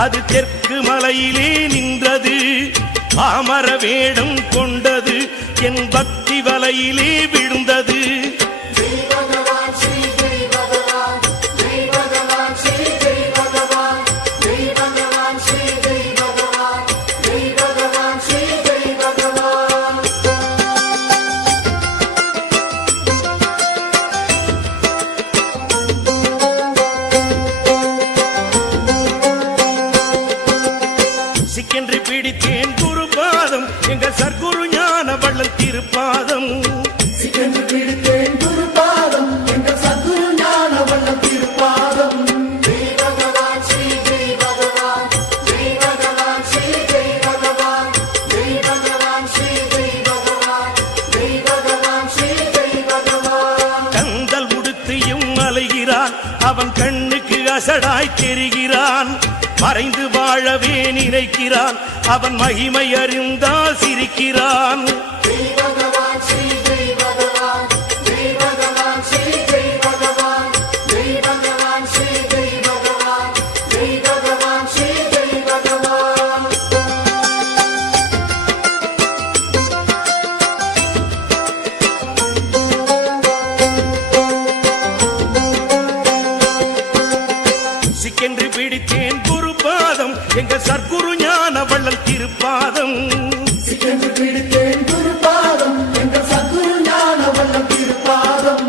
அது தெற்கு மலையிலே நின்றது. பாமர வேடம் கொண்டது என் பக்தி வலையிலே விழுந்தது. அவன் கண்ணுக்கு அசடாய் தெரிகிறான். மறைந்து வாழவே நினைக்கிறான். அவன் மகிமை அறிந்தால் சிரிக்கிறான். சிக்கென்று பிடித்தேன் குரு பாதம் எங்க சர்க்குரு ஞான வள்ளல் திருப்பாதம் சிக்கென்று பிடித்தேன் குருபாதம் எங்கள் சத்குரு ஞான வல்ல திருப்பாதம்.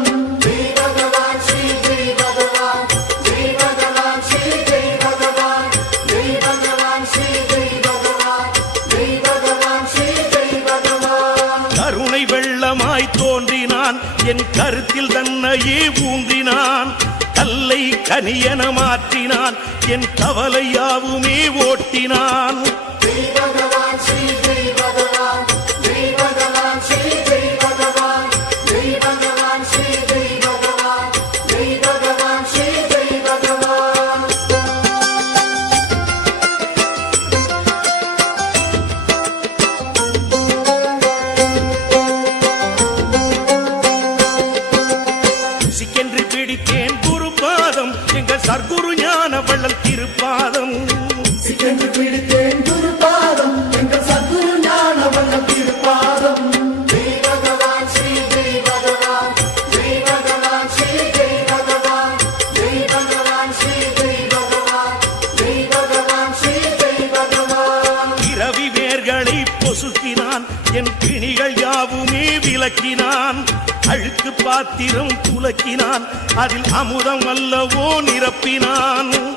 கருணை வெள்ளமாய் தோன்றினான். என் கருத்தில் தன்னையே ஊன்றினான். கல்லை கனியன மாற்றினான். என் கவலை யாவுமே ஓட்டினான் சர்க்குரு ஞான வள்ளல் திருப்பாதம். சிக்கென்று பிடித்தேன் குருபாதம் எங்கள் சத்குரு ஞான வல்ல திருப்பாதம். இரவி வேர்களை பொசுக்கினான். என் பிணிகள் யாவுமே விலக்கினான் அழுக்கு பாத்திரம் துலக்கினான். அதில் அமுதம் அல்லவோ நிரப்பினான்.